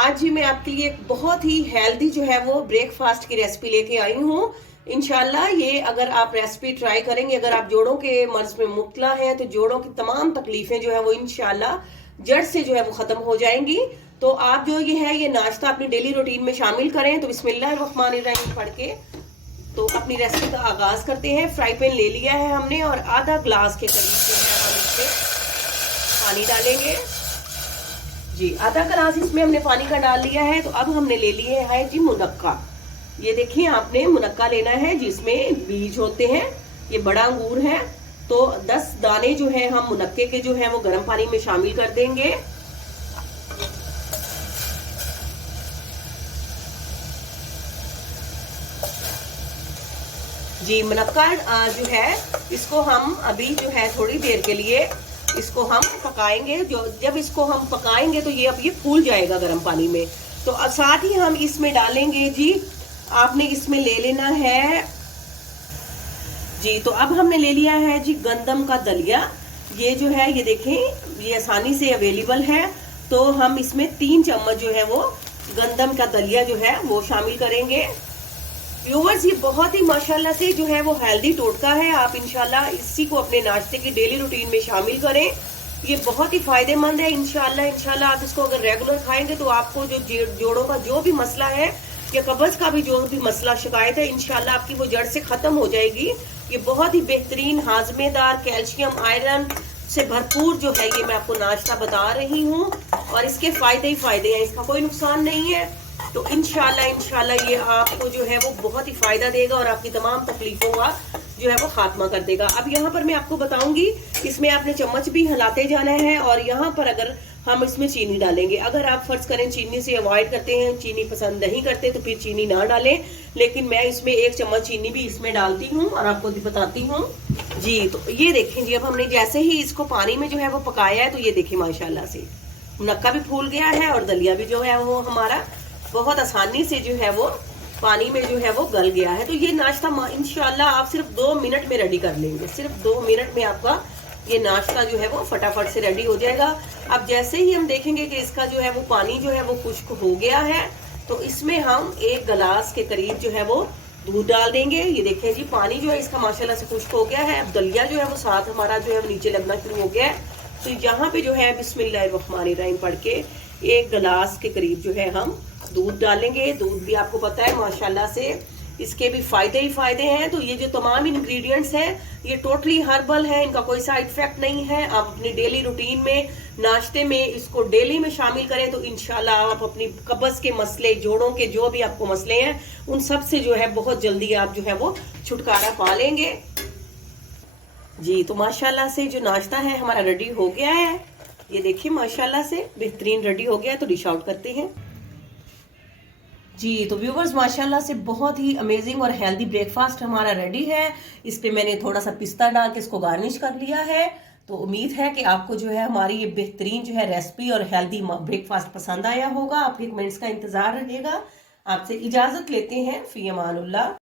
आज जी मैं आपके लिए एक बहुत ही हेल्दी जो है वो ब्रेकफास्ट की रेसिपी लेके आई हूँ। इंशाल्लाह ये अगर आप रेसिपी ट्राई करेंगे, अगर आप जोड़ों के मर्ज में मुब्तला हैं तो जोड़ों की तमाम तकलीफें जो है वो इंशाल्लाह जड़ से जो है वो खत्म हो जाएंगी। तो आप जो ये नाश्ता अपनी डेली रूटीन में शामिल करें। तो बिस्मिल्लाहिर्रहमानिर्रहीम पढ़ के तो अपनी रेसिपी का आगाज करते हैं। फ्राई पैन ले लिया है हमने और आधा ग्लास के करीब जो है हम इसमें पानी डालेंगे। जी आधा गिलास इसमें हमने पानी का डाल लिया है। तो अब हमने ले लिए है जी मुनक्का। ये देखिए आपने मुनक्का लेना है जिसमें बीज होते हैं। ये बड़ा अंगूर है। तो 10 दाने जो है हम मुनक्के के जो है वो गर्म पानी में शामिल कर देंगे। जी मुनक्का जो है इसको हम अभी जो है थोड़ी देर के लिए इसको हम पकाएंगे। जो जब इसको हम पकाएंगे तो ये अब ये फूल जाएगा गर्म पानी में। तो साथ ही हम इसमें डालेंगे जी, आपने इसमें ले लेना है जी। तो अब हमने ले लिया है जी गंदम का दलिया। ये जो है ये देखें ये आसानी से अवेलेबल है। तो हम इसमें 3 चम्मच जो है वो गंदम का दलिया जो है वो शामिल करेंगे। व्यूवर्स ये बहुत ही माशाल्लाह से जो है वो हेल्दी टोटका है। आप इंशाल्लाह इसी को अपने नाश्ते की डेली रूटीन में शामिल करें। ये बहुत ही फायदेमंद है। इंशाल्लाह आप इसको अगर रेगुलर खाएंगे तो आपको जो जोड़ों का जो भी मसला है या कब्ज का भी जो भी मसला शिकायत है इंशाल्लाह आपकी वो जड़ से खत्म हो जाएगी। ये बहुत ही बेहतरीन हाजमेदार कैल्शियम आयरन से भरपूर जो है ये मैं आपको नाश्ता बता रही हूँ। और इसके फायदे ही फायदे हैं, इसका कोई नुकसान नहीं है। तो इंशाल्लाह ये आपको जो है वो बहुत ही फायदा देगा और आपकी तमाम तकलीफों का जो है वो खात्मा कर देगा। अब यहाँ पर मैं आपको बताऊंगी इसमें आपने चम्मच भी हिलाते जाना है। और यहाँ पर अगर हम इसमें चीनी डालेंगे, अगर आप फर्ज करें चीनी से अवॉइड करते हैं, चीनी पसंद नहीं करते तो फिर चीनी ना डालें। लेकिन मैं इसमें 1 चम्मच चीनी भी इसमें डालती हूँ और आपको भी बताती हूँ जी। तो ये देखें जी अब हमने जैसे ही इसको पानी में जो है वो पकाया है तो ये देखें माशाल्लाह से मुनक्का भी फूल गया है और दलिया भी जो है वो हमारा बहुत आसानी से जो है वो पानी में जो है वो गल गया है। तो ये नाश्ता इंशाल्लाह आप सिर्फ 2 मिनट में रेडी कर लेंगे। सिर्फ 2 मिनट में आपका ये नाश्ता जो है वो फटाफट से रेडी हो जाएगा। अब जैसे ही हम देखेंगे कि इसका जो है वो पानी जो है वो खुश्क हो गया है तो इसमें हम 1 गिलास के करीब जो है वो दूध डाल देंगे। ये देखें जी पानी जो है इसका माशाल्लाह से खुश्क हो गया है। अब दलिया जो है वो साथ हमारा जो है नीचे लगना शुरू हो गया है। तो यहाँ पे जो है बिस्मिल्लाहिर्रहमानिर्रहीम पढ़ के 1 गिलास के करीब जो है हम दूध डालेंगे। दूध भी आपको पता है माशाल्लाह से इसके भी फायदे ही फायदे हैं। तो ये जो तमाम इंग्रेडिएंट्स हैं ये टोटली हर्बल है, इनका कोई साइड इफेक्ट नहीं है। आप अपनी डेली रूटीन में नाश्ते में इसको डेली में शामिल करें तो इंशाल्लाह आप अपनी कब्ज के मसले, जोड़ों के जो भी आपको मसले हैं उन सब से जो है बहुत जल्दी आप जो है वो छुटकारा पा लेंगे जी। तो माशाल्लाह से जो नाश्ता है हमारा रेडी हो गया है। ये देखिए माशाल्लाह से बेहतरीन रेडी हो गया है। तो डिश आउट करते हैं जी। तो व्यूवर्स माशाल्लाह से बहुत ही अमेजिंग और हेल्दी ब्रेकफास्ट हमारा रेडी है। इस पे मैंने थोड़ा सा पिस्ता डाल के इसको गार्निश कर लिया है। तो उम्मीद है कि आपको जो है हमारी ये बेहतरीन जो है रेसिपी और हेल्दी ब्रेकफास्ट पसंद आया होगा। आपके कमेंट्स का इंतजार रहेगा। आपसे इजाजत लेते हैं। फी अमानुल्लाह।